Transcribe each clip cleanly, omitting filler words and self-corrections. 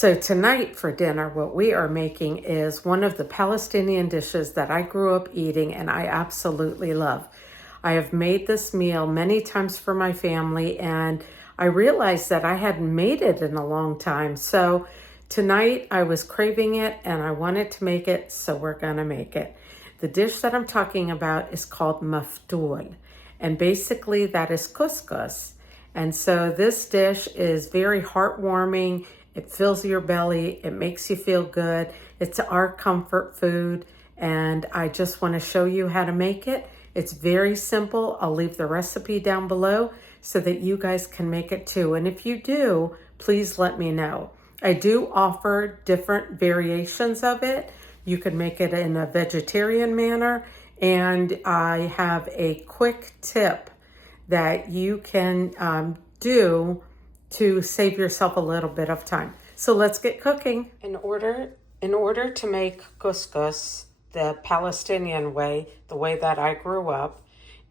So tonight for dinner, what we are making is one of the Palestinian dishes that I grew up eating and I absolutely love. I have made this meal many times for my family and I realized that I hadn't made it in a long time. So tonight I was craving it and I wanted to make it, so we're gonna make it. The dish that I'm talking about is called Maftoul, and basically that is couscous. And so this dish is very heartwarming. It fills your belly. It makes you feel good. It's our comfort food. And I just want to show you how to make it. It's very simple. I'll leave the recipe down below so that you guys can make it too. And if you do, please let me know. I do offer different variations of it. You can make it in a vegetarian manner. And I have a quick tip that you can do to save yourself a little bit of time. So let's get cooking. In order to make couscous the Palestinian way, the way that I grew up,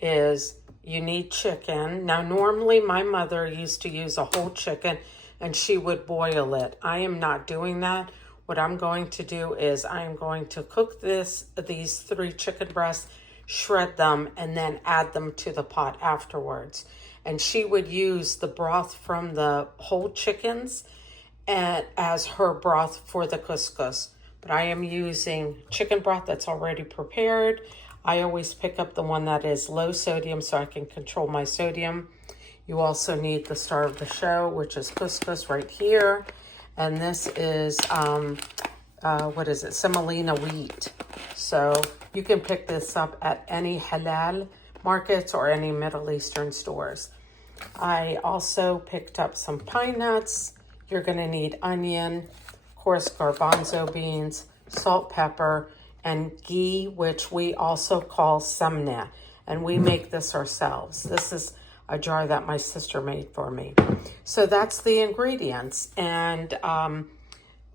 is you need chicken. Now, normally my mother used to use a whole chicken and she would boil it. I am not doing that. What I'm going to do is I am going to cook these 3 chicken breasts, shred them, and then add them to the pot afterwards. And she would use the broth from the whole chickens as her broth for the couscous. But I am using chicken broth that's already prepared. I always pick up the one that is low sodium so I can control my sodium. You also need the star of the show, which is couscous right here. And this is, what is it? Semolina wheat. So you can pick this up at any halal markets or any Middle Eastern stores. I also picked up some pine nuts. You're going to need onion, of course, garbanzo beans, salt, pepper, and ghee, which we also call semne. And we make this ourselves. This is a jar that my sister made for me. So that's the ingredients. And I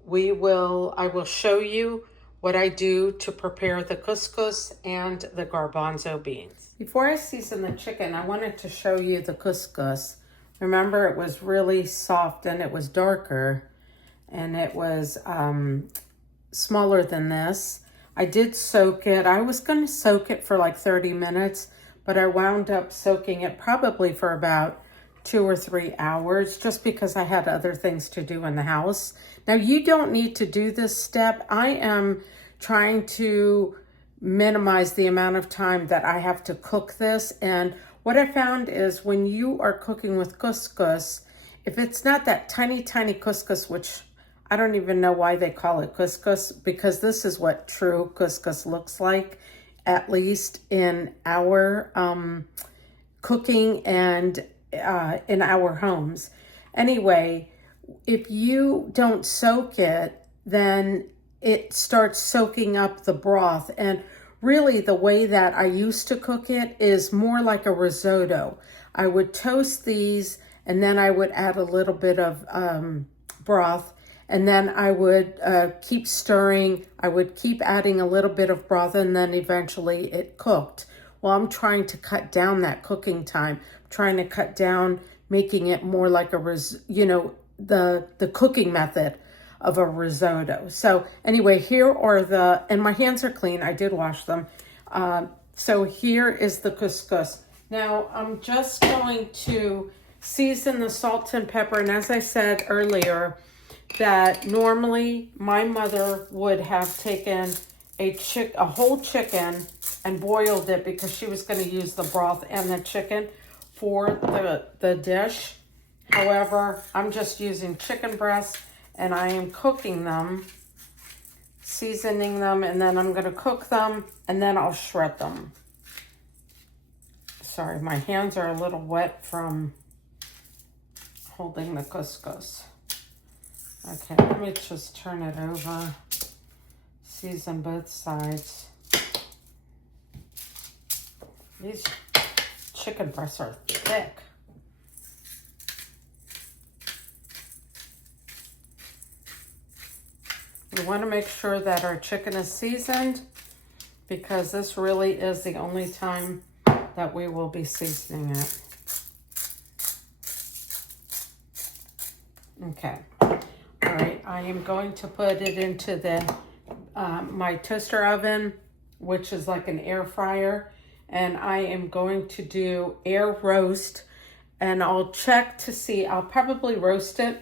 will show you what I do to prepare the couscous and the garbanzo beans. Before I season the chicken, I wanted to show you the couscous. Remember, it was really soft and it was darker and it was smaller than this. I did soak it. I was going to soak it for like 30 minutes, but I wound up soaking it probably for about 2 or 3 hours just because I had other things to do in the house. Now, you don't need to do this step. I am trying to minimize the amount of time that I have to cook this. And what I found is when you are cooking with couscous, if it's not that tiny, tiny couscous, which I don't even know why they call it couscous, because this is what true couscous looks like, at least in our cooking and in our homes. Anyway, if you don't soak it, then it starts soaking up the broth. And really the way that I used to cook it is more like a risotto. I would toast these and then I would add a little bit of broth, and then I would keep stirring. I would keep adding a little bit of broth, and then eventually it cooked. Well, I'm trying to cut down that cooking time. I'm trying to cut down, making it more like the cooking method of a risotto. So anyway, here are and my hands are clean. I did wash them. So here is the couscous. Now I'm just going to season the salt and pepper. And as I said earlier, that normally my mother would have taken a whole chicken and boiled it because she was going to use the broth and the chicken for the dish. However, I'm just using chicken breasts and I am cooking them, seasoning them, and then I'm going to cook them and then I'll shred them. Sorry, my hands are a little wet from holding the couscous. Okay, let me just turn it over. Season both sides. These chicken breasts are thick. We want to make sure that our chicken is seasoned because this really is the only time that we will be seasoning it. Okay. All right. I am going to put it into the my toaster oven, which is like an air fryer, and I am going to do air roast, and I'll check to see. I'll probably roast it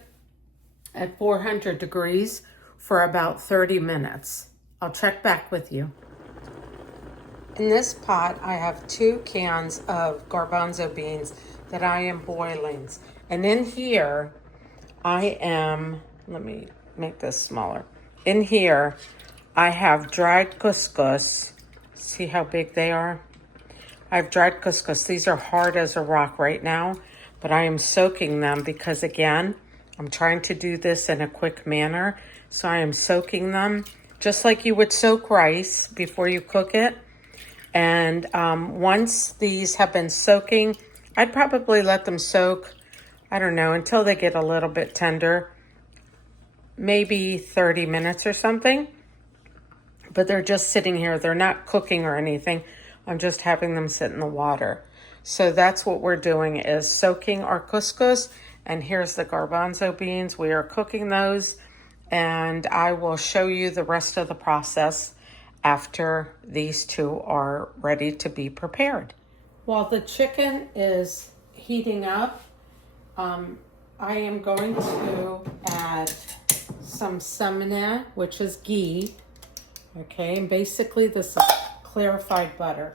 at 400 degrees for about 30 minutes. I'll check back with you. In this pot, I have 2 cans of garbanzo beans that I am boiling. And in here, I am, let me make this smaller. In here, I have dried couscous. See how big they are? I have dried couscous. These are hard as a rock right now, but I am soaking them because, again, I'm trying to do this in a quick manner. So I am soaking them just like you would soak rice before you cook it. And once these have been soaking, I'd probably let them soak, I don't know, until they get a little bit tender, maybe 30 minutes or something. But they're just sitting here. They're not cooking or anything. I'm just having them sit in the water. So that's what we're doing, is soaking our couscous. And here's the garbanzo beans. We are cooking those. And I will show you the rest of the process after these 2 are ready to be prepared. While the chicken is heating up, I am going to add some semne, which is ghee. Okay, and basically this is clarified butter.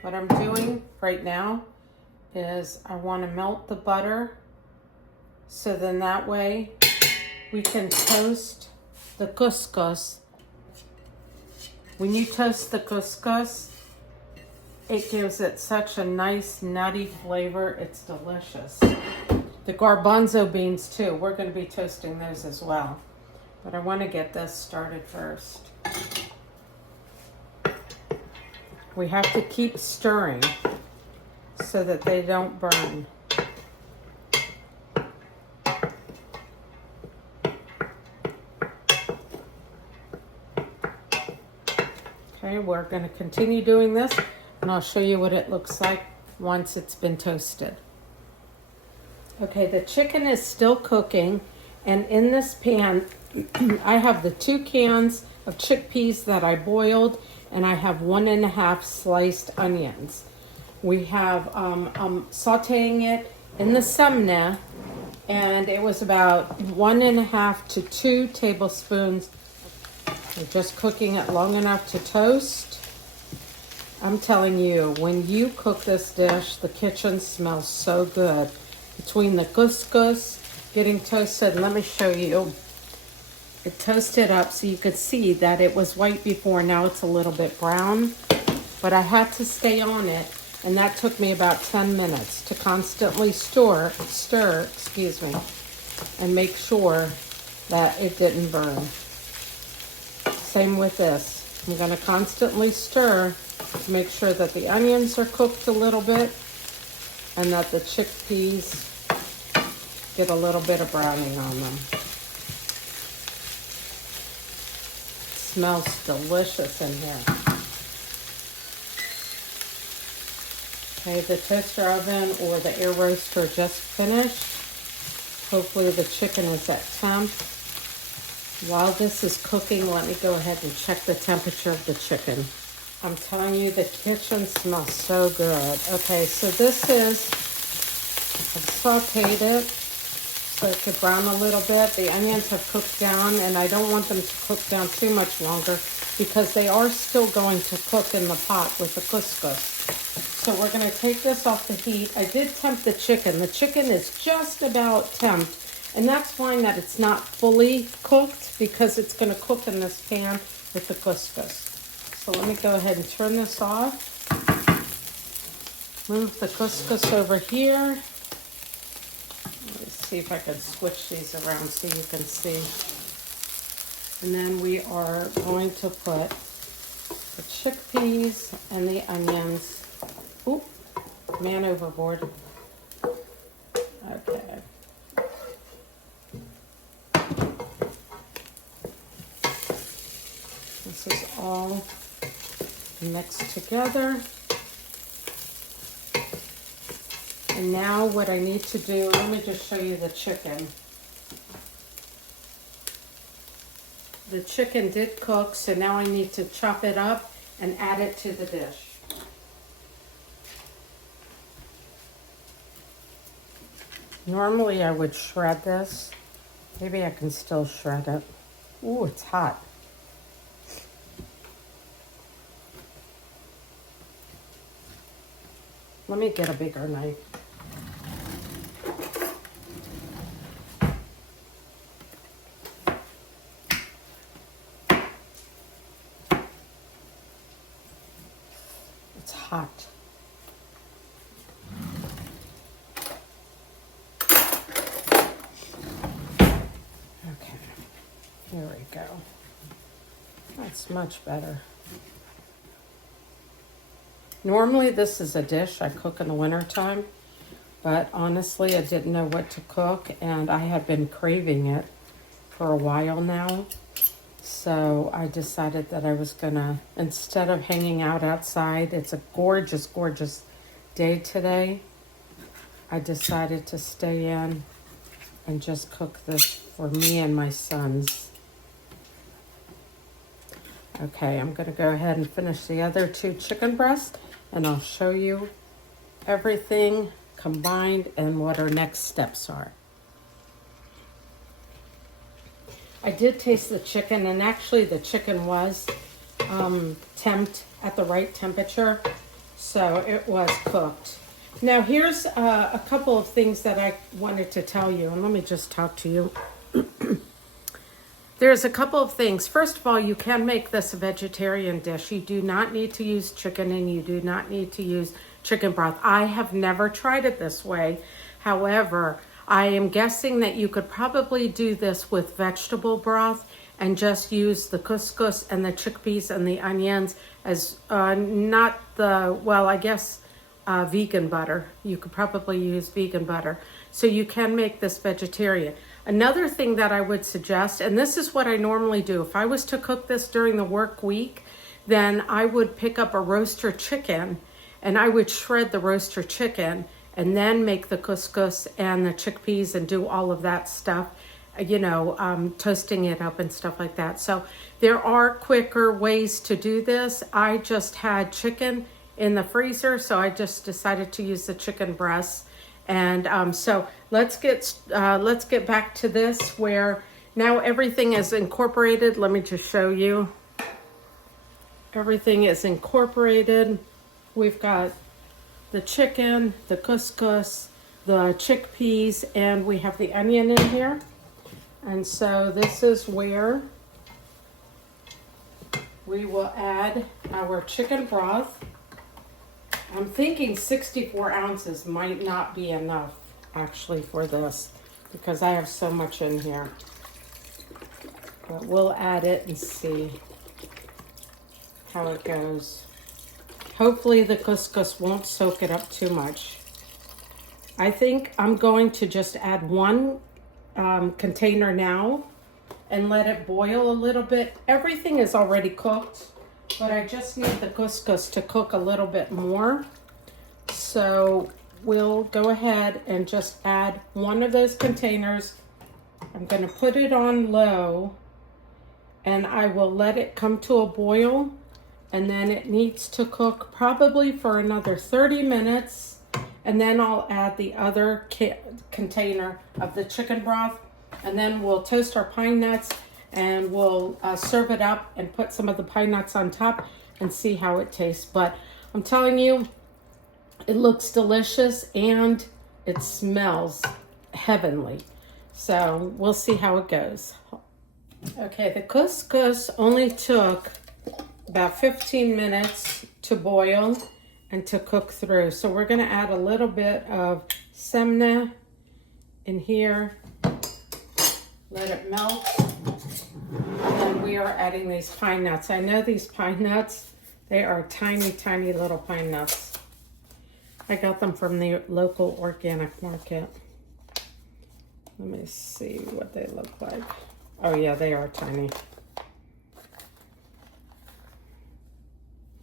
What I'm doing right now is I want to melt the butter, so then that way we can toast the couscous. When you toast the couscous, it gives it such a nice nutty flavor. It's delicious. The garbanzo beans too, we're going to be toasting those as well. But I want to get this started first. We have to keep stirring so that they don't burn. Okay, we're going to continue doing this, and I'll show you what it looks like once it's been toasted. Okay, the chicken is still cooking, and in this pan, I have the 2 cans of chickpeas that I boiled, and I have 1½ sliced onions. We have, sauteing it in the semne, and it was about 1½ to 2 tablespoons. We're just cooking it long enough to toast. I'm telling you, when you cook this dish, the kitchen smells so good. Between the couscous getting toasted, let me show you. It toasted up so you could see that it was white before. Now it's a little bit brown, but I had to stay on it, and that took me about 10 minutes to constantly stir, and make sure that it didn't burn. Same with this. I'm going to constantly stir to make sure that the onions are cooked a little bit and that the chickpeas get a little bit of browning on them. Smells delicious in here. Okay, the toaster oven or the air roaster just finished. Hopefully the chicken is at temp. While this is cooking, let me go ahead and check the temperature of the chicken. I'm telling you, the kitchen smells so good. Okay, so this is, I've sauteed it so it could brown a little bit. The onions have cooked down, and I don't want them to cook down too much longer because they are still going to cook in the pot with the couscous. So we're going to take this off the heat. I did temp the chicken. The chicken is just about temped, and that's fine that it's not fully cooked because it's going to cook in this pan with the couscous. So let me go ahead and turn this off. Move the couscous over here. Let's see if I can switch these around so you can see. And then we are going to put the chickpeas and the onions. Oop, man overboard. Okay. This is all Mix together. And now what I need to do, let me just show you the chicken. The chicken did cook, so now I need to chop it up and add it to the dish. Normally I would shred this. Maybe I can still shred it. Ooh, it's hot. Let me get a bigger knife. It's hot. Okay, here we go. That's much better. Normally this is a dish I cook in the wintertime, but honestly I didn't know what to cook and I had been craving it for a while now. So I decided that I was gonna, instead of hanging out outside, it's a gorgeous, gorgeous day today, I decided to stay in and just cook this for me and my sons. Okay, I'm gonna go ahead and finish the other 2 chicken breasts and I'll show you everything combined and what our next steps are. I did taste the chicken, and actually the chicken was temped at the right temperature, so it was cooked. Now here's a couple of things that I wanted to tell you, and let me just talk to you. There's a couple of things. First of all, you can make this a vegetarian dish. You do not need to use chicken and you do not need to use chicken broth. I have never tried it this way. However, I am guessing that you could probably do this with vegetable broth and just use the couscous and the chickpeas and the onions as not the, well, I guess vegan butter. You could probably use vegan butter. So you can make this vegetarian. Another thing that I would suggest, and this is what I normally do, if I was to cook this during the work week, then I would pick up a roaster chicken and I would shred the roaster chicken and then make the couscous and the chickpeas and do all of that stuff, you know, toasting it up and stuff like that. So there are quicker ways to do this. I just had chicken in the freezer, so I just decided to use the chicken breasts. And so let's get back to this, where now everything is incorporated. Let me just show you. Everything is incorporated. We've got the chicken, the couscous, the chickpeas, and we have the onion in here. And so this is where we will add our chicken broth. I'm thinking 64 ounces might not be enough actually for this because I have so much in here. But we'll add it and see how it goes. Hopefully the couscous won't soak it up too much. I think I'm going to just add 1 container now and let it boil a little bit. Everything is already cooked, but I just need the couscous to cook a little bit more. So we'll go ahead and just add 1 of those containers. I'm going to put it on low and I will let it come to a boil, and then it needs to cook probably for another 30 minutes. And then I'll add the other container of the chicken broth, and then we'll toast our pine nuts and we'll serve it up and put some of the pine nuts on top and see how it tastes. But I'm telling you, it looks delicious and it smells heavenly. So we'll see how it goes. Okay, the couscous only took about 15 minutes to boil and to cook through. So we're gonna add a little bit of semne in here, let it melt. And then we are adding these pine nuts. I know these pine nuts, they are tiny, tiny little pine nuts. I got them from the local organic market. Let me see what they look like. Oh yeah, they are tiny.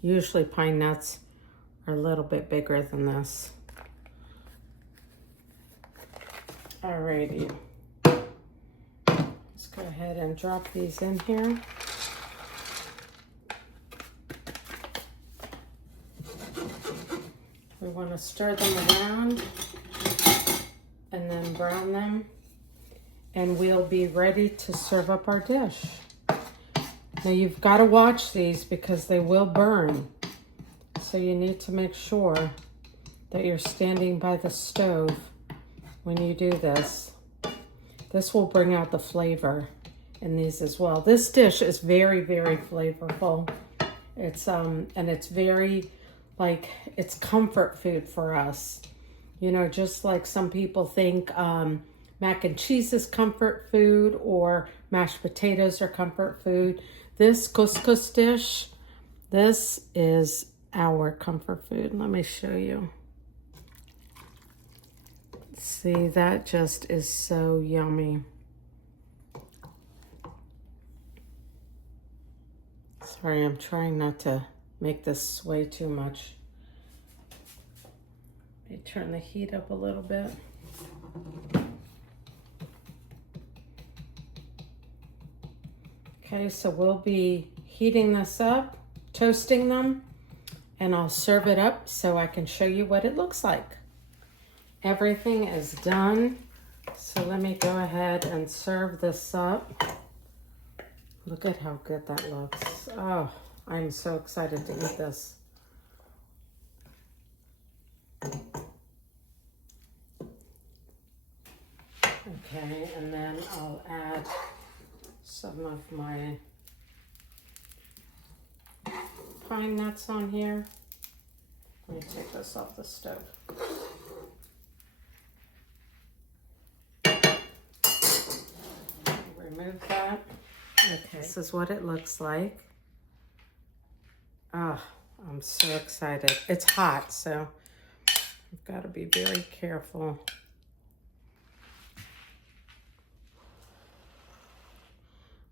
Usually pine nuts are a little bit bigger than this. Alrighty. Let's go ahead and drop these in here. We want to stir them around and then brown them, and we'll be ready to serve up our dish. Now you've got to watch these because they will burn. So you need to make sure that you're standing by the stove when you do this. This will bring out the flavor in these as well. This dish is very, very flavorful. It's and it's very, like, it's comfort food for us. You know, just like some people think mac and cheese is comfort food or mashed potatoes are comfort food. This couscous dish, this is our comfort food. Let me show you. See, that just is so yummy. Sorry, I'm trying not to make this sway too much. Let me turn the heat up a little bit. Okay, so we'll be heating this up, toasting them, and I'll serve it up so I can show you what it looks like. Everything is done, so let me go ahead and serve this up. Look at how good that looks. Oh, I'm so excited to eat this. Okay, and then I'll add some of my pine nuts on here. Let me take this off the stove. Remove that. Okay. This is what it looks like. Oh, I'm so excited. It's hot, so I've got to be very careful.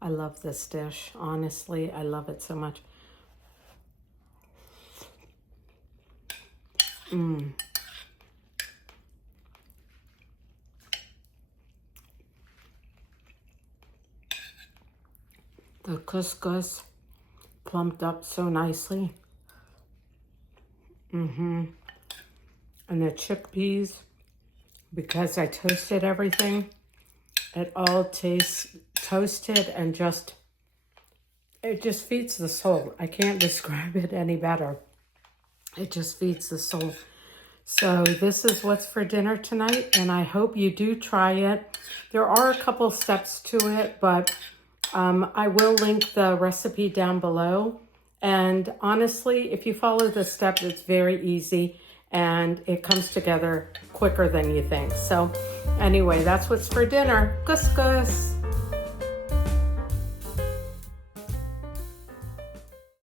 I love this dish. Honestly, I love it so much. The couscous plumped up so nicely. And the chickpeas, because I toasted everything, it all tastes toasted and it just feeds the soul. I can't describe it any better. It just feeds the soul. So this is what's for dinner tonight, and I hope you do try it. There are a couple steps to it, but I will link the recipe down below. And honestly, if you follow the steps, it's very easy and it comes together quicker than you think. So anyway, that's what's for dinner. Cous cous.